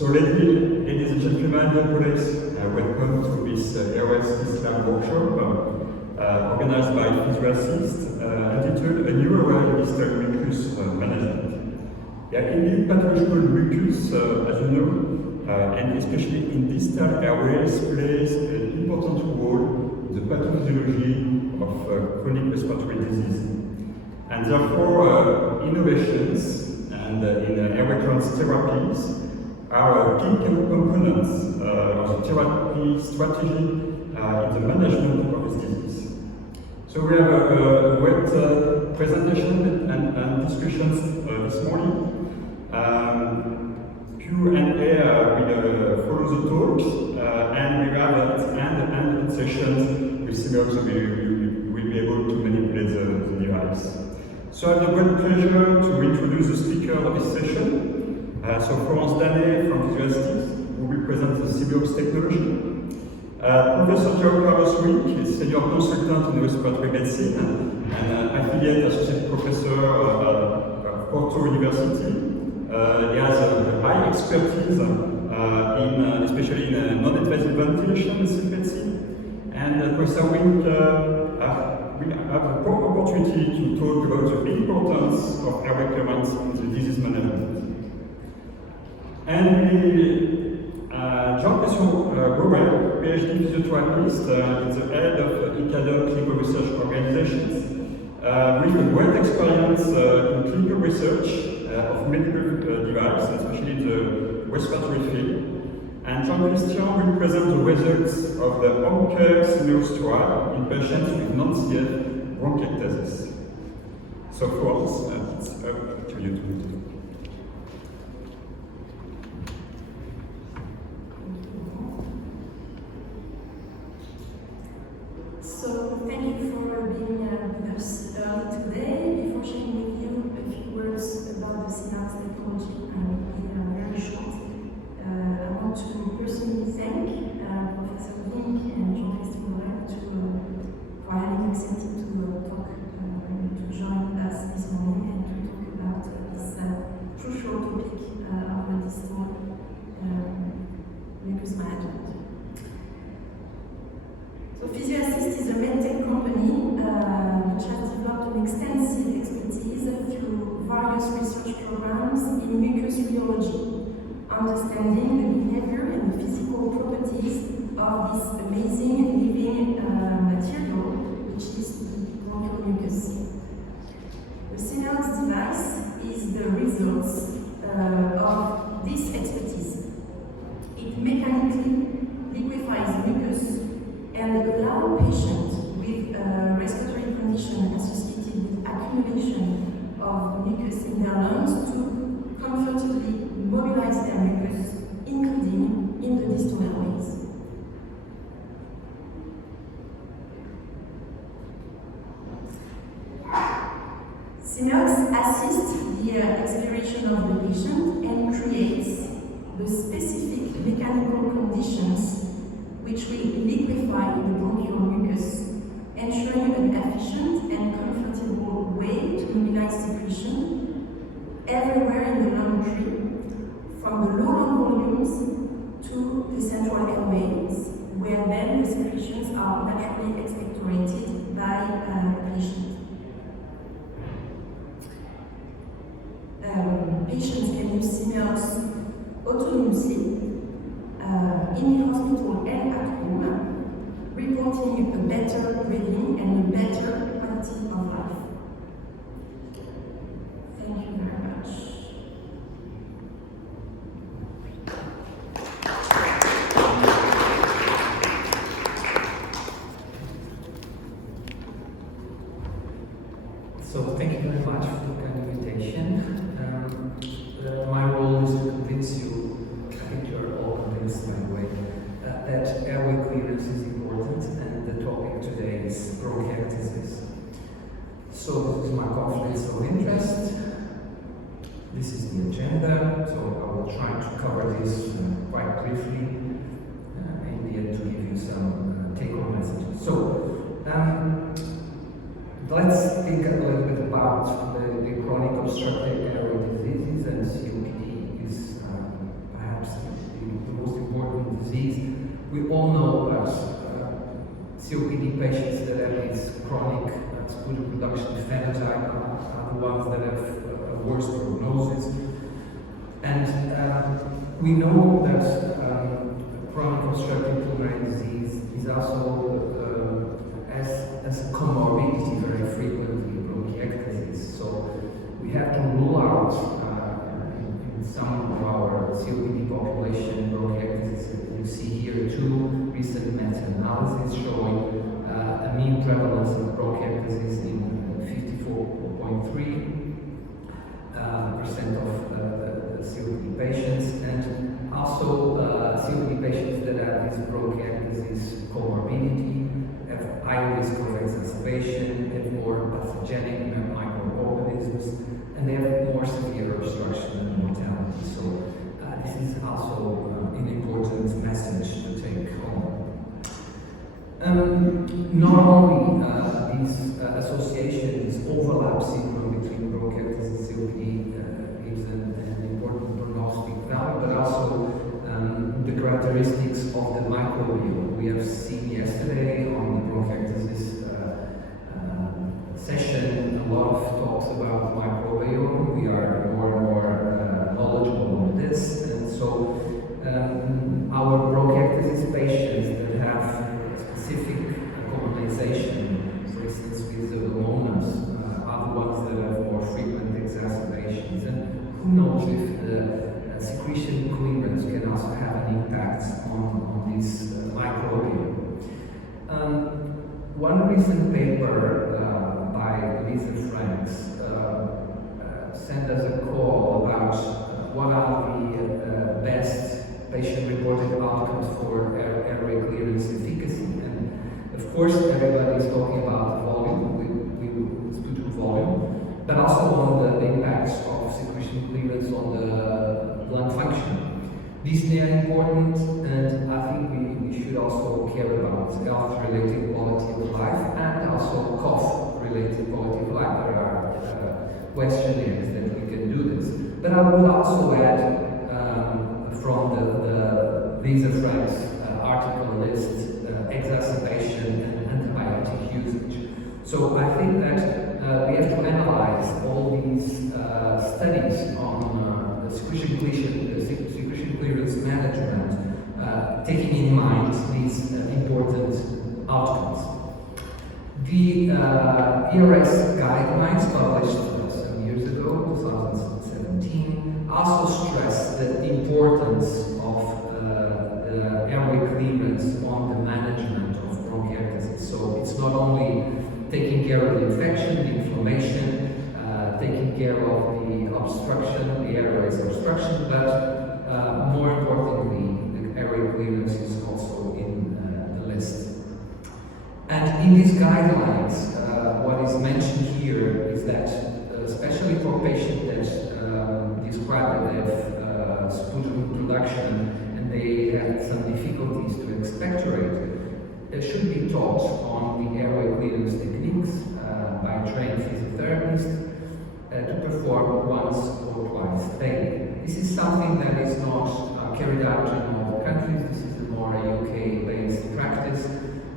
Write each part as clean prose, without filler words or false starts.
So ladies and gentlemen, dear colleagues, welcome to this ERS2022 workshop organized by PhysioAssist, entitled A New Era in Distal Mucus Management. Indeed, pathological mucus, as you know, and especially in distal airways, plays an important role in the pathophysiology of chronic respiratory disease. And therefore, innovations and in airway clearance therapies are key components of the therapy strategy in the management of this disease. So we have a great presentation and discussions this morning. Q&A will follow the talk, and we have end sessions with Simeox, so we will be able to manipulate the device. So I have the great pleasure to introduce the speaker of this session. So FlorenceDanet from PhysioAssist, who will present the Simeox technology. Professor JoaoCarlosWinck is senior consultant in respiratory medicine and affiliate associate professor of Porto University. He has a high expertise especially in non-invasive ventilation and sympathy. And Professor Winck will have the opportunity to talk about the importance of airway clearance in the disease management. And JeanChristianBorel, PhD physiotherapist, is the head of Italian clinical research organizations, with a great experience in clinical research of medical devices, especially in the respiratory field. And JeanChristian will present the results of the HomeCare Simeox trial in patients with non-CF bronchiectasis. So, Florence, it's up to you to do. So thank you for being with us early today. Before sharing with you a few words about the Simeox technology, I will be very short. I want to personally thank Professor Winck and JeanChristianBorel for having accepted to join us this morning and to talk about this crucial topic of distal mucus management. So PhysioAssist is a medtech company which has developed an extensive expertise through various research programs in mucus rheology, understanding the behavior and the physical properties of this amazing living material, which is the bronchial mucus. The Simeox device is the result of this expertise. It mechanically liquefies mucus and allow patients with a respiratory condition associated with accumulation of mucus in their lungs to comfortably mobilize their mucus, including in the distal airways. Simeox assists the acceleration of the patient and creates the specific mechanical conditions which will liquefy the bronchial mucus, ensuring an efficient and comfortable way to mobilize secretion everywhere in the lung tree, from the low lung volumes to the central airways, where then the secretions are naturally expectorated by the patient. Patients can use Simeox autonomously in the hospital and at home, reporting a better breathing and a better quality of life. Thank you very much. So thank you very much for the kind invitation. My role is to convince you, I think you are all convinced by the way, that airway clearance is important, and the topic today is bronchiectasis. So this is my conflicts of interest. This is the agenda, so I will try to cover this quite briefly in the end to give you some take-home messages. So let's think a little bit about the chronic obstructive airway diseases, and COPD is perhaps all know that COPD patients that have this chronic sputum production phenotype are the ones that have a worse prognosis. And we know that chronic obstructive pulmonary disease is also as a comorbidity very frequently bronchiectasis. So we have to rule out in some of our COPD population bronchiectasis. You see here two recent meta-analyses showing a mean prevalence of bronchiectasis in 54.3% of the COPD patients, and also COPD patients that have this bronchiectasis comorbidity have high risk of exacerbation, have more pathogenic microorganisms, and they have more severe obstruction and mortality. So this is also an important message to take home. Not only these associations, overlap syndrome between bronchiectasis and COPD gives an important prognostic value, but also the characteristics of the microbiome. We have seen yesterday on the bronchiectasis session a lot of talks about microbiome. We are more and more knowledgeable on this, and so our bronchiectasis patients that have specific colonization, for instance with the pneumonias, are the ones that have more frequent exacerbations. And who knows if the secretion clearance can also have an impact on this microbiome. One recent paper by Lisa Franks sent us a call about what are the best patient-reported outcomes for airway clearance efficacy. And of course, everybody is talking about volume, we sputum volume, but also on the impacts of secretion clearance on the lung function. These are important, and I think we should also care about health-related quality of life and also cough-related quality of life. There are questionnaires that we can do this. But I would also add from the Lisa Franks article list exacerbation and antibiotic usage. So I think that we have to analyze all these studies on the secretion clearance management, taking in mind these important outcomes. The ERS guidelines published some years ago, 2017, also stress the importance of the airway clearance on the management of bronchiectasis. So it's not only taking care of the infection, the inflammation, taking care of the obstruction, the airways obstruction, but more importantly, the airway clearance is also in the list. And in these guidelines, what is mentioned here is that, especially for patients that describe that they have sputum production and they have some difficulties to expectorate, they should be taught on the airway clearance techniques by trained physiotherapists to perform once or twice daily. This is something that is not carried out in all countries. This is a more UK-based practice,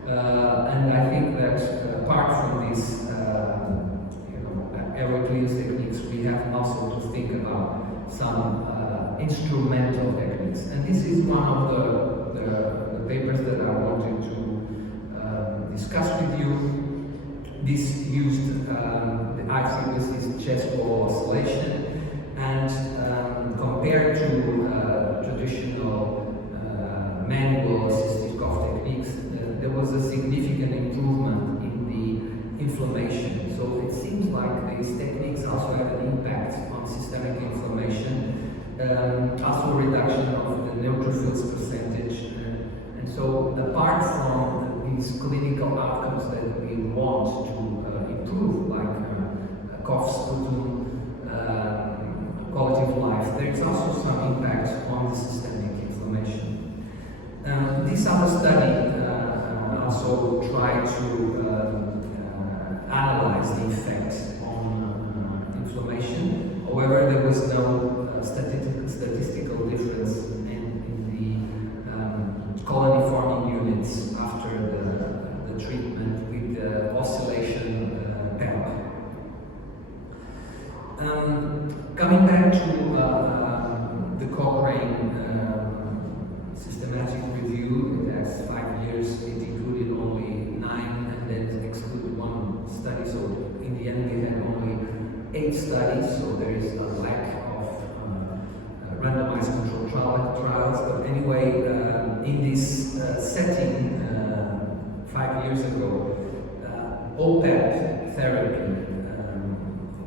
and I think that apart from these airway clearance techniques, we have also to think about some instrumental techniques. And this is one of the papers that I wanted to discuss with you. This used the high-frequency chest wall oscillation, and compared to traditional manual assisted cough techniques, there was a significant improvement in the inflammation. So it seems like these techniques also have an impact on systemic inflammation, also a reduction of the neutrophils percentage. And so apart from these clinical outcomes that we want to improve, like cough, sputum, quality of life, there is also some impact on the systemic inflammation. This other study also tried to analyze the effect on inflammation. However, there was no statistical difference in the colony-forming in this setting 5 years ago, OPEP therapy,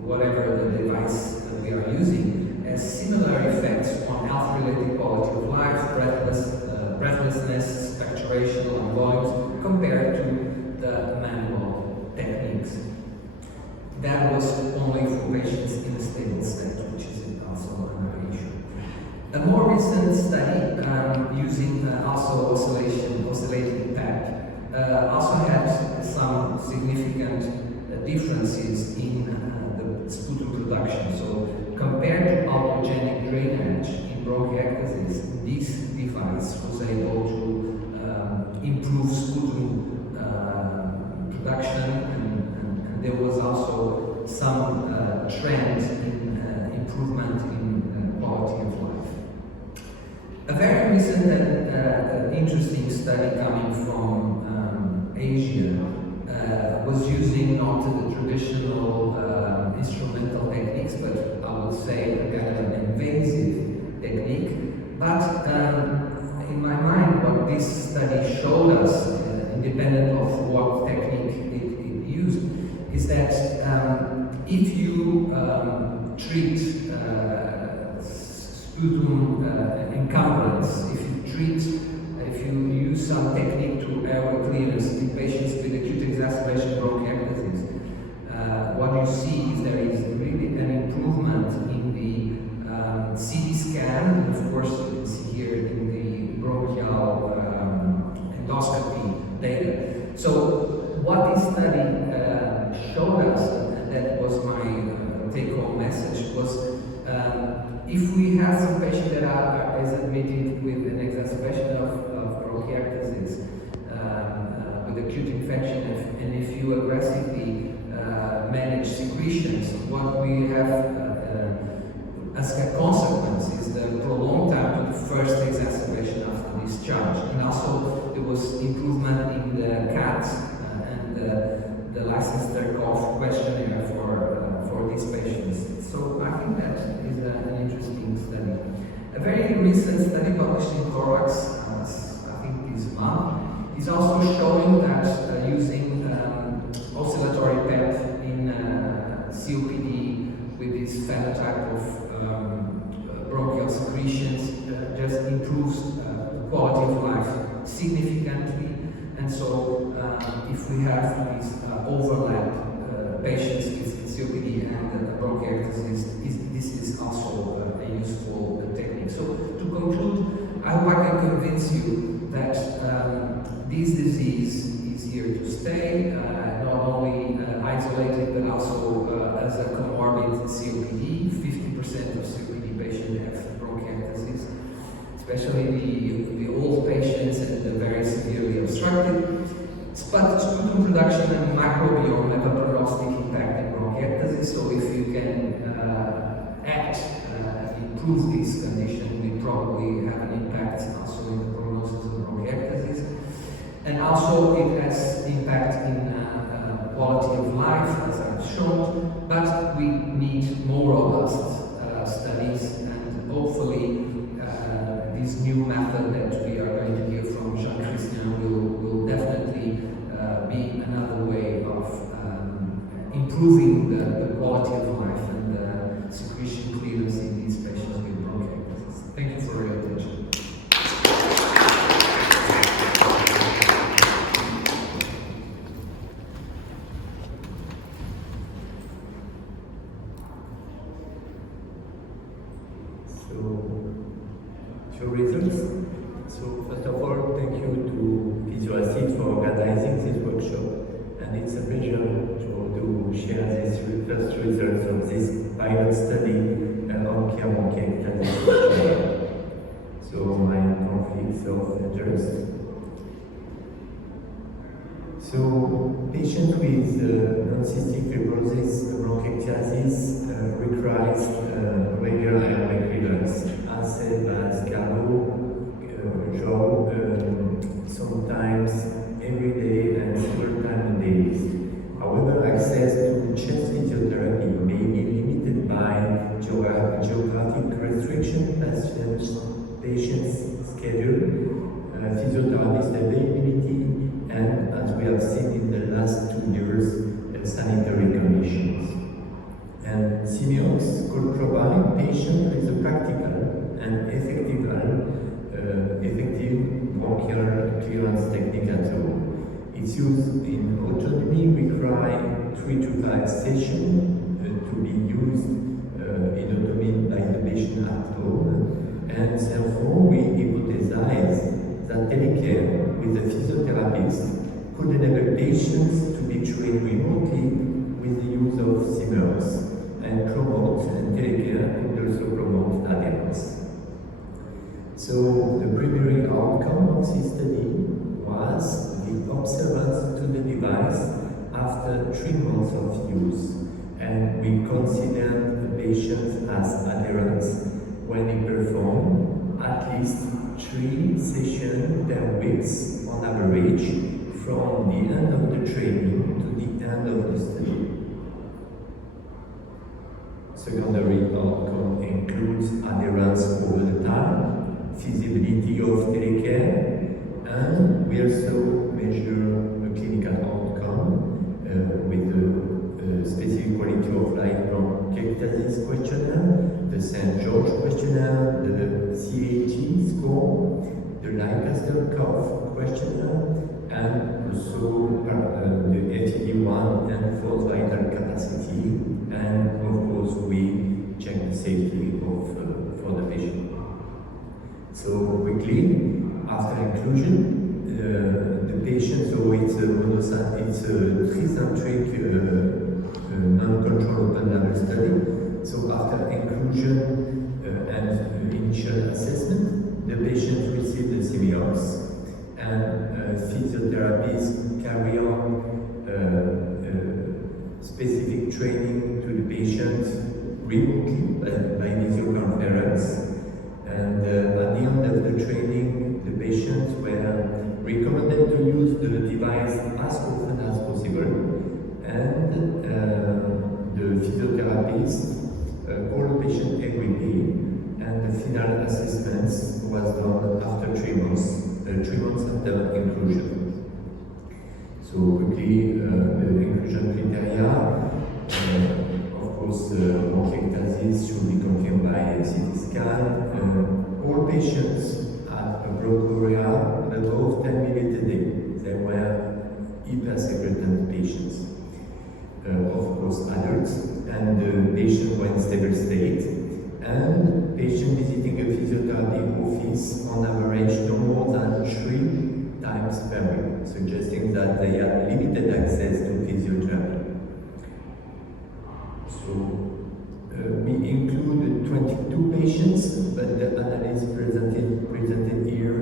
whatever the device that we are using, has similar effects on health-related quality of life, breathlessness, expectoration, and volumes compared to the manual techniques. That was only for patients in a stable state, which is also another issue. A more recent study using also oscillating PEP also had some significant differences in the sputum production. So compared to autogenic drainage in bronchiectasis, this device was able to improve sputum production, and there was also some trend in improvement in quality of life. A very recent and interesting study coming from Asia was using not the traditional instrumental techniques, but I would say a kind of an invasive technique. But in my mind, what this study showed us, independent of what technique it used, is that if you treat sputum encumbrance, if you use some technique to airway clearance in patients with acute exacerbation bronchiectasis, what you see is there is really an improvement in the CT scan, and of course you can see here in the bronchial endoscopy data. So what this study showed us, and that was my take-home message, was if we have some patient that is admitted with an exacerbation of bronchiectasis with acute infection, and if you aggressively manage secretions, what we have as a consequence is the prolonged time to the first exacerbation after discharge. And also there was improvement in the CATs and the Leistner-Cough questionnaire for these patients. So I think that is an interesting study. A very recent study published in Thorax, I think this month, is also showing that using oscillatory PEP in COPD with this phenotype of bronchial secretions just improves quality of life significantly. And so if we have these overlap patients with COPD and bronchiectasis, this is also a useful technique. So to conclude, I hope I can convince you that this disease is here to stay, not only isolated but also as a comorbid COPD. 50% of COPD patients have bronchiectasis, especially the old patients and the very severely obstructed. But sputum production and microbiome have a prognostic impact in bronchiectasis, so if you can improve this condition, we probably have an impact also in the prognosis of bronchiectasis. And also it has impact in quality of life, as I've shown, but we need more robust studies, and hopefully this new method that we are going to hear from Jean-Christian will definitely be another way of improving the quality of life and the secretion clearance in these patients with bronchiectasis. Thank you for your attention. Few results. So first of all, thank you to PhysioAssist for organizing this workshop, and it's a pleasure to share these first results of this pilot study on bronchiectasis. So my conflicts of interest. So patients with non-cystic fibrosis bronchiectasis requires regular airway clearance, as said by Carlo, Joao, sometimes every day and several times a day. However, access to chest physiotherapy may be limited by geographic restriction, patient's schedule, physiotherapist availability, and as we have seen in the last 2 years, sanitary conditions. And Simeox could provide patients with a practical and effective bronchial clearance technique at home. Its use in autonomy requires 3 to 5 sessions to be used in autonomy by the patient at home, and therefore we hypothesize that telecare with a physiotherapist could enable patients to be trained remotely with the use of Simeox, and telecare could also promote adherence. So the primary outcome of this study was the observance to the device after 3 months of use, and we considered the patient as adherent when he performed at least 3 sessions per week on average from the end of the training to the end of the study. Secondary outcome includes adherence over the time, feasibility of telecare, and we also measure a clinical outcome with the specific quality of life bronchiectasis questionnaire, the St. George questionnaire, the CAT score, the Lancaster cough questionnaire, and also the FEV1 and force vital capacity, and of course we check the safety for the patient. So quickly, after inclusion, the patient, so it's a tricentric non-controlled open label study. So after inclusion and initial assessment, the patient received the Simeox, and physiotherapists carry on specific training to the patient remotely by video conference. And at the end of the training, the patients were recommended to use the device as often as possible, and the physiotherapist called the patient every day, and the final assessment was done after 3 months. 3 months after inclusion. So quickly, the inclusion criteria, of course, bronchiectasis should be confirmed by CT scan. All patients had a bronchoria above 10 milliliters a day. They were hypersecretant patients. Of course, adults, and the patient were in stable state. And patient visiting a physiotherapy office on average no more than 3 times per week, suggesting that they had limited access to physiotherapy. So we included 22 patients, but the analysis presented here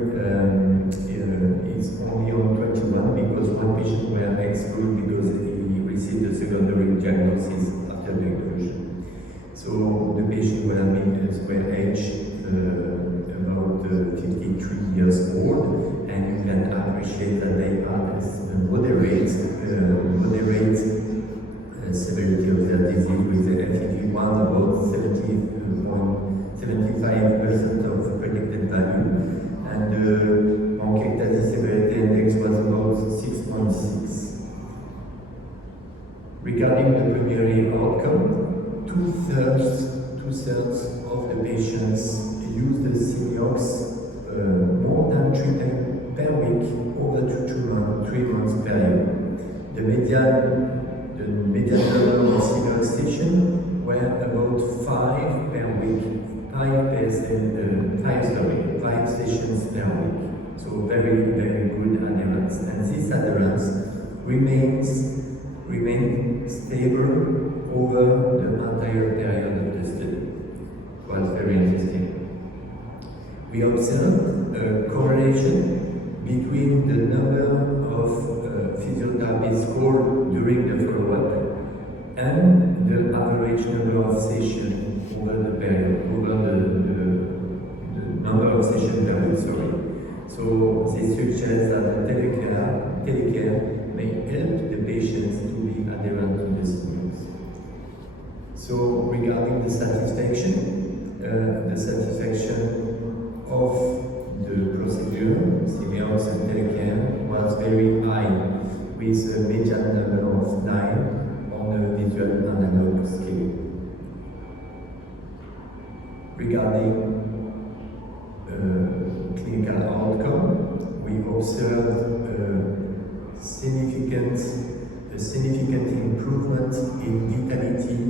is only on 21 because 1 patient were excluded because he received a secondary diagnosis after the inclusion. So the patient were aged about 53 years old, and you can appreciate that they had moderate severity of their disease with the FEV1 about 75% of predicted value, and the bronchiectasis severity index was about 6.6. Regarding the primary outcome, two-thirds of the patients use the Simeox more than 3 times per week over 3 months period. The median number of Simeox sessions were about 5 per week, 5 sessions per week. So very, very good adherence. And this adherence remains stable over the entire period of the study. It was very interesting. We observed a correlation between the number of physiotherapy score during the follow-up and the average number of sessions over the period, over the number of sessions per week, sorry. So this suggests that telecare may help the patients to be adherent to the Simeox. So regarding the satisfaction of the procedure, with a median number of 9 on a visual analog scale. Regarding clinical outcome, we observed a significant improvement in vitality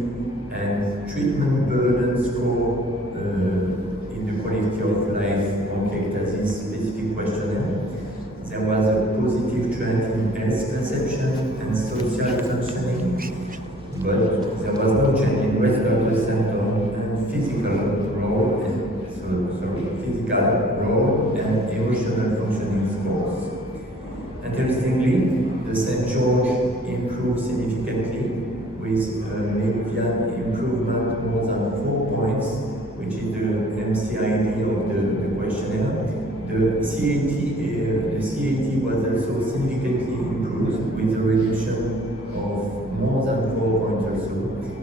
and treatment burden score in the quality of life bronchiectasis specific questionnaire. There was a positive trend in health perception and social functioning, but there was no change in respiratory symptom and physical role and emotional functioning scores. Interestingly, the St. George improved significantly with a median improvement more than 4 points, which is the MCID of the questionnaire. The CAT was also significantly improved with a reduction of more than 4 points or so,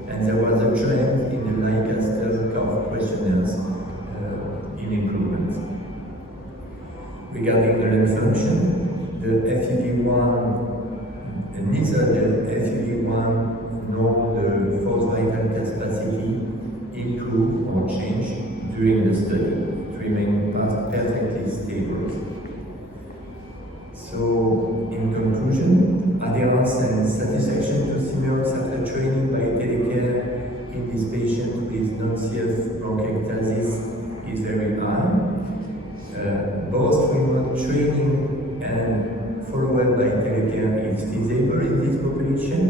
and there was a trend in the Lancaster curve questionnaires in improvement. Regarding the lung function, the FEV1, neither the FEV1 nor the forced vital capacity improved or changed during the study. It remained perfectly stable. So, in conclusion, adherence and satisfaction to Simeox after training by telecare in this patient with non-CF bronchiectasis is very high. Both remote training and follow-up by telecare is feasible in this population.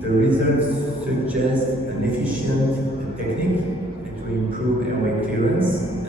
The results suggest an efficient technique to improve airway clearance